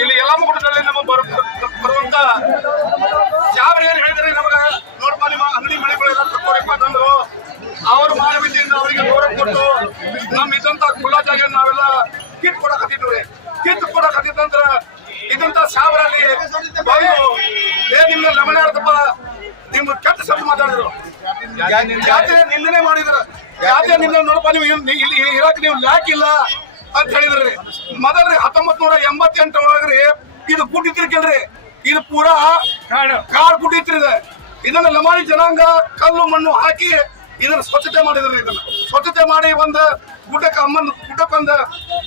ಇಲ್ಲಿ ಯಲಮಗುಡದಲ್ಲಿ ನಮ್ಮ ಬರು- ಬರು- ಬರುವಂತ ಯಾವ ಏನು ಹೇಳಿದ್ರೆ ನಮಗೆ ನೋಡಪ್ಪ ನಿಮ್ಮ ಅಂಗಡಿ ಮಳಿಗಳೆಲ್ಲ ತಕ್ಕೋರಿಪ್ಪ ತಂದ್ರು. ಅವರು ಮಾನವೀಯತೆಯಿಂದ ಅವರಿಗೆ ಗೌರವ ಕೊಟ್ಟು ನಮ್ ಇದ್ದಂತ ಖುಲ್ಲಾ ಜಾಗ ನಾವೆಲ್ಲ ಕಿತ್ ಕೊಡಕತ್ತಿದ್ವಿ. ಕಿತ್ ಕೊಡಕತ್ತಿದ್ದಂದ್ರ ಇದಂತ ಸಾವರಲ್ಲಿ ಬಂದು, ಏ ನಿಮ್ನ ಲಮಣ ಇರ್ತಪ್ಪ ನಿಮ್ ಕೆಟ್ಟ ಶಬ್ದ ಮಾತಾಡಿದ್ರು. ಜಾತಿ ನಿಂದನೆ ಮಾಡಿದ್ರ. ಜಾತಿ ನಿಂದ ನೋಡಪ್ಪ, ನೀವು ಇಲ್ಲಿ ಇಲ್ಲಿ ಇರಾಕ್ ನೀವು ಲ್ಯಾಕ್ ಇಲ್ಲ. ಅಂತ ಹೇಳಿದ್ರಿ. ಮೊದಲ್ರಿ ಹತ್ತೊಂಬತ್ ನೂರ ಎಂಬತ್ತೆಂಟು ಒಳಗ್ರಿ ಇದು ಕುಟ್ಟಿತ್ರಿ ಕೇಳ್ರಿ ಇದು ಪೂರಾ ಕಾಡ್. ಕುಟ್ಟಿತ್ರಿ ಇದು ಇದನ್ನ ಲಮಾಣಿ ಜನಾಂಗ ಕಲ್ಲು ಮಣ್ಣು ಹಾಕಿ ಇದನ್ನ ಸ್ವಚ್ಛತೆ ಮಾಡಿದ್ರಿ ಇದನ್ನ. ಸ್ವಚ್ಛತೆ ಮಾಡಿ ಒಂದು ಗುಡ್ಡಕ್ಕೆ ಅಮ್ಮನ್ ಗುಡ್ಡಕ್ಕೊಂದ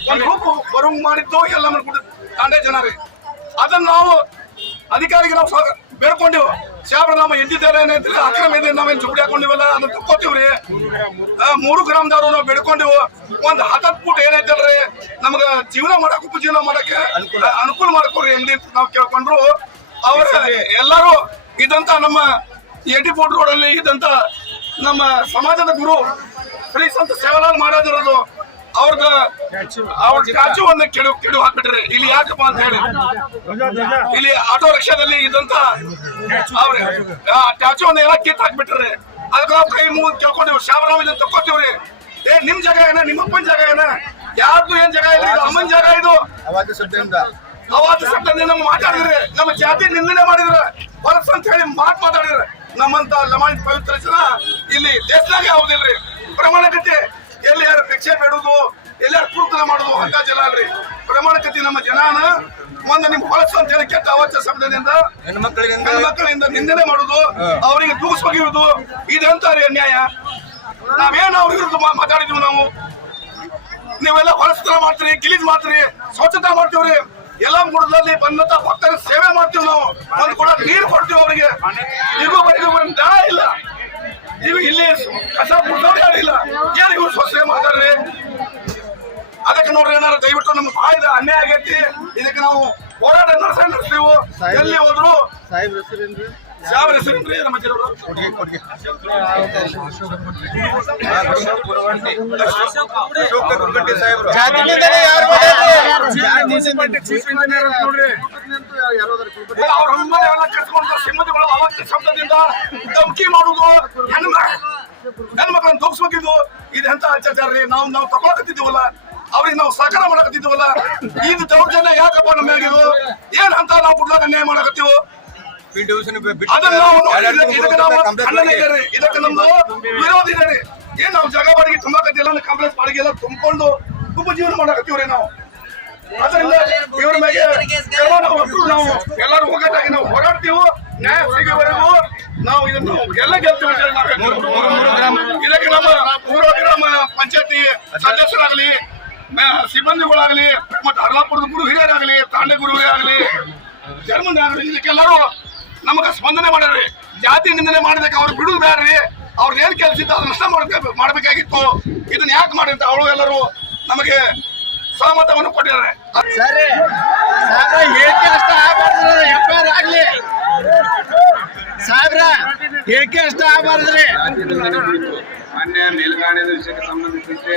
ಒಂದ್ ರೂಪ ಬರುಂಗ್ ಮಾಡಿದ್ದು ಎಲ್ಲ ಗುಡ್ಡ ತಾಂಡೆ ಜನ ರೀ. ಅದನ್ನ ನಾವು ಅಧಿಕಾರಿಗೆ ನಾವು ಬೇಡ್ಕೊಂಡಿವು. ಸಾಬ್ರ ನಮ್ಮ ಎದ್ದಿದ್ದಾರೆ ಹೇಳಿ ಅಕ್ರಮ ಇದೆ ನಾವೇನ್ ಚುಡಿ ಹಾಕೊಂಡಿವಲ್ಲ ಅದನ್ನ ತಕ್ಕೋತೀವ್ರಿ ಮೂರು ಗ್ರಾಮದವ್ರು ನಾವು ಬೆಳ್ಕೊಂಡಿವ್. ಒಂದ್ ಹತ್ತತ್ ಫುಟ್ ಏನೈತಲ್ರಿ ನಮ್ಗ ಜೀವನ ಮಾಡಕ್ ಉಪಜೀವನ ಮಾಡಕ್ಕೆ ಅನುಕೂಲ. ಮಾಡ್ಕೊಡ್ರಿ ಎಂದಿ ನಾವು ಕೇಳ್ಕೊಂಡ್ರು. ಅವ್ರ ಎಲ್ಲರೂ ಇದಂತ ನಮ್ಮ ಎಡಿ ಫೋರ್ಟ್ ರೋಡ್ ಅಲ್ಲಿ ಇದಂತ ನಮ್ಮ ಸಮಾಜದ ಗುರು ಶ್ರೀ ಸಂತ ಸೇವಲಾಲ್ ಮಹಾರಾಜರದು ಅವ್ರದ ಅವ್ರ ಸ್ಟ್ಯಾಚುವನ್ನ ಕೆಡು ಕೆಡು ಹಾಕ್ಬಿಟ್ರಿ. ಇಲ್ಲಿ ಯಾಕಪ್ಪ ಅಂತ ಹೇಳಿ. ಇಲ್ಲಿ ಆಟೋ ರಿಕ್ಷಾದಲ್ಲಿ ಇದ್ದಂತ ಅವ್ರ ಸ್ಟ್ಯಾಚುವನ್ನ ಎಲ್ಲ ಕಿತ್ ಹಾಕ್ಬಿಟ್ರಿ. ಅದಕ್ಕೆ ನಾವು ಕೈ ಮುಗಿದು ಕೇಳ್ಕೊಂಡಿವಿ ಶಾಮರಾವ್ ಇಲ್ಲಿ ತಕ್ಕೋತೀವ್ರಿ ಏ ನಿಮ್ ಜಾಗ ಏನ? ನಿಮ್ಮ ಅಪ್ಪನ ಜಾಗ ಏನ? ಯಾರ್ದು ಏನ್ ಜಾಗ ಇಲ್ಲ? ಇದು ಅಮ್ಮನ್ ಜಾಗ ಇದು. ಅವಾದ ನಮ್ಮ ಮಾತಾಡಿದ್ರೆ ನಮ್ಮ ಜಾತಿ ನಿಂದನೆ ಮಾಡಿದ್ರ ಹೊಲಸ್ ಅಂತ ಹೇಳಿ ಮಾತ್ ಮಾತಾಡಿದ್ರೆ ನಮ್ಮಂತ ಲಮಾಣಿ ಪವಿತ್ರ ಜನ ಇಲ್ಲಿ ದೇಶದಾಗೆ ಆಗುದಿಲ್ರಿ. ಪ್ರಮಾಣ ಕತೆ ಎಲ್ಲಿ ಯಾರು ಭಿಕ್ಷೆ ಬೇಡುದು ಎಲ್ಲಿ ಯಾರು ಕೂತಲೆ ಮಾಡುದು ಅಂತ ಜನ ಅಲ್ರಿ. ಪ್ರಮಾಣ ಕತೆ ನಮ್ಮ ಜನಾನ ಮುಂದೆ ನಿಮ್ ಹೊಲಸು ಅಂತ ಹೇಳಿ ಕೆಟ್ಟ ಅವಾಚ್ಯ ಶಬ್ದದಿಂದ ಮಕ್ಕಳಿಂದ ನಿಂದನೆ ಮಾಡುದು ಅವರಿಗೆ ದೂಸ್ ಬಗೆಯುವುದು ರೀ ಅನ್ಯಾಯ? ನಾವೇನು ಅವ್ರ ವಿರುದ್ಧ ಮಾತಾಡಿದ್ವಿ ನಾವು? ನೀವೆಲ್ಲ ಹೊಲಸ್ತನ ಮಾಡ್ತೀರಿ ಗಿಲೀಜ್ ಮಾಡ್ತೀರಿ ಸ್ವಚ್ಛತಾ ಮಾಡ್ತೀವ್ರಿ. ಎಲ್ಲ ಗುಡದಲ್ಲಿ ಬಂದಂತ ಭಕ್ತರ ಸೇವೆ ಮಾಡ್ತೀವಿ ನಾವು. ಒಂದು ಕೂಡ ನೀರು ಕೊಡ್ತೀವಿ ಅವರಿಗೆ. ಈಗ ಒಂದ್ ದಳ ಇಲ್ಲ. ನೀವು ಇಲ್ಲಿ ಕಸ ಮುಟ್ಟೋದೇ ಯಾರಿಲ್ಲ ಏನು ಇವ್ರು ಸ್ವಚ್ಛತೆ ಮಾಡ್ತಾರೆ ಅದಕ್ಕೆ ನೋಡ್ರಿ ಏನಾರ ದಯವಿಟ್ಟು ನಮ್ಗೆ ಭಾಳ ಅನ್ಯ ಅನ್ಯಾಯ ಆಗೈತಿ. ಇದಕ್ಕೆ ನಾವು ಹೋರಾಟ ನಡೆಸ ನಡೆಸ್ತೀವಿ. ಎಲ್ಲಿ ಹೋದ್ರು ಸಾಹೇಬ್ ಹೆಸರೇನ್ರಿ ನಮ್ಮ ಸಾಹೇಬ್ರು. ಅವ್ರ ಎಲ್ಲ ಕಟ್ಕೊಂಡು ಶಬ್ದದಿಂದ ಧಮಕಿ ಮಾಡುದು ಹೆಣ್ಮ ಹೆಣ್ಮಕ್ಳನ್ನ ತೋರಿಸ್ಬೇಕಿದ್ದು ಇದೆಂತ ಅತ್ಯಾಚಾರ ರೀ ನಾವು ನಾವು ತಗೊಳಕತ್ತಿದ್ದೀವಲ್ಲ ಅವ್ರಿಗೆ ನಾವು ಸಹಕಾರ ಮಾಡಕತ್ತಿದ್ದೀವಲ್ಲ ಇದು ದೌರ್ಜನ್ಯ ಯಾಕಪ್ಪ ನಮ್ಮ ಮ್ಯಾಗಿದು ಏನ್ ಅಂತ ನಾವು ಬಿಡ್ಲಾಕ ನ್ಯಾಯ ಮಾಡಕತ್ತೀವೋ? ಅದನ್ನ ನಾವು ಇದಕ್ಕೆ- ನಾವು ಖಂಡನೆ ಇದೆ ರೀ. ಇದಕ್ಕೆ ನಮ್ದು ವಿರೋಧ ಇದೆ ರೀ ಏನ್ ನಾವು ಜಾಗ ಬಾಡಿಗೆ ತುಂಬಾಕತ್ತಿಲ್ಲ ಕಾಂಪ್ಲೆಕ್ಸ್ ಬಾಡಿಗೆ ಎಲ್ಲ ತುಂಬಿಕೊಂಡು ಉಪಜೀವನ ಮಾಡಕತ್ತೀವ್ರಿ ನಾವು. ಅದರಿಂದ ಇವ್ರ ಮೇಲೆ ಒಟ್ಟು ನಾವು ಎಲ್ಲರೂ ಒಗ್ಗಟ್ಟಾಗಿ ನಾವು ಹೋರಾಡ್ತೀವಿ. ನ್ಯಾಯ ಸಿಗೋವರೆಗೂ ನಾವು ಇದನ್ನು ಎಲ್ಲ ಗೆಲ್ತೀವಿ ಅಂತ ಹೇಳಿ ನಾವು ಹೇಳ್ತೀವಿ. ಇದಕ್ಕೆ ನಮ್ಮ ಪೂರ್ವ ಗ್ರಾಮ ಪಂಚಾಯತಿ ಸದಸ್ಯರಾಗಲಿ ಸಿಬ್ಬಂದಿಗಳಾಗಲಿ, ಮತ್ತು ಹರ್ಲಾಪುರದ ಗುರು ಹಿರಿಯರಾಗಲಿ, ತಾಂಡೆ ಗುರುಗಳೇ ಆಗಲಿ ಜರ್ಮನ್ ಆಗಲಿ, ಇದಕ್ಕೆಲ್ಲರೂ ನಮಗ ಸ್ಪಂದನೆ ಮಾಡ್ಯಾರ್ರಿ. ಜಾತಿ ನಿಂದನೆ ಮಾಡಿದಕ್ಕೆ ಅವ್ರು ಬಿಡುದು ಬೇಡ್ರಿ ಅವ್ರ ಏನ್ ಕೆಲಸ ಇತ್ತು ಅದನ್ನ ನಷ್ಟ ಮಾಡ್ಬೇಕು ಮಾಡ್ಬೇಕಾಗಿತ್ತು. ಇದನ್ನ ಯಾಕೆ ಮಾಡಿ ಅಂತ ಅವಳು ಎಲ್ಲರೂ ನಮಗೆ ಸಹಮತವನ್ನು ಕೊಟ್ಟಿದ್ದಾರೆ. ಸರಿ. ಹೇಳಿಕೆ ಅಷ್ಟ ಆಗ್ಲಿ. ಸಾಹೇಬ್ರ ಹೇಳಿಕೆ ಅಷ್ಟ ಆಗ್ಬಾರ್ದ್ರಿ? ಮಾನ್ಯ ಮೇಲ್ಗಾಣಿದ ವಿಷಯಕ್ಕೆ ಸಂಬಂಧಿಸಿದಂತೆ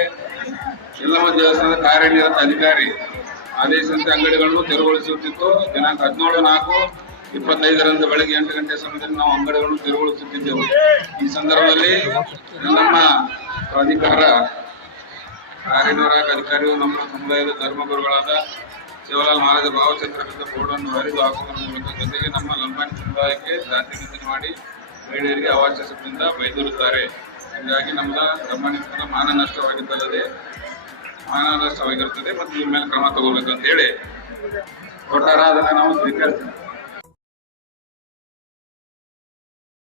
ಜಿಲ್ಲಾ ದೇವಸ್ಥಾನದ ಕಾರ್ಯನಿರತ ಅಧಿಕಾರಿ ಆದೇಶದಂತೆ ಅಂಗಡಿಗಳನ್ನು ತೆರವುಗೊಳಿಸುತ್ತಿತ್ತು. ದಿನಾಂಕ ಹದಿನೇಳು ನಾಲ್ಕು ಇಪ್ಪತ್ತೈದರಂದು ಬೆಳಗ್ಗೆ ಎಂಟು ಗಂಟೆ ಸಮಯದಲ್ಲಿ ನಾವು ಅಂಗಡಿಗಳನ್ನು ತೆರವುಗೊಳಿಸುತ್ತಿದ್ದೆವು. ಈ ಸಂದರ್ಭದಲ್ಲಿ ನಮ್ಮ ಪ್ರಾಧಿಕಾರ ಕಾರ್ಯನಿರ್ವಾಹಕ ಅಧಿಕಾರಿಗಳು ನಮ್ಮ ಸಮುದಾಯದ ಧರ್ಮಗುರುಗಳಾದ ಶಿವಲಾಲ್ ಮಹಾರಾಜ ಭಾವಚಿತ್ರದಿಂದ ಬೋರ್ಡನ್ನು ಹರಿದು ಹಾಕುವುದರ ಮೂಲಕ ಜೊತೆಗೆ ನಮ್ಮ ಲಂಬಾಣಿ ಸಮುದಾಯಕ್ಕೆ ಜಾತಿ ಮಾಡಿ ಮಹಿಳೆಯರಿಗೆ ಅವಾಚ್ಯ ಬೈದಿರುತ್ತಾರೆ ಹೀಗಾಗಿ ನಮ್ಮದ ಸಂಬಂಧಿಸಿದ ಮಾನ ನಷ್ಟವಾಗಿದ್ದಲ್ಲದೆ ಮಾನ ನಷ್ಟವಾಗಿರುತ್ತದೆ ಮತ್ತು ಈ ಮೇಲೆ ಕ್ರಮ ತಗೋಬೇಕಂತ ಹೇಳಿ. ಕೊಟ್ಟಾರ ಅದನ್ನ ನಾವು ಸ್ವೀಕರಿಸ್ತೀವಿ.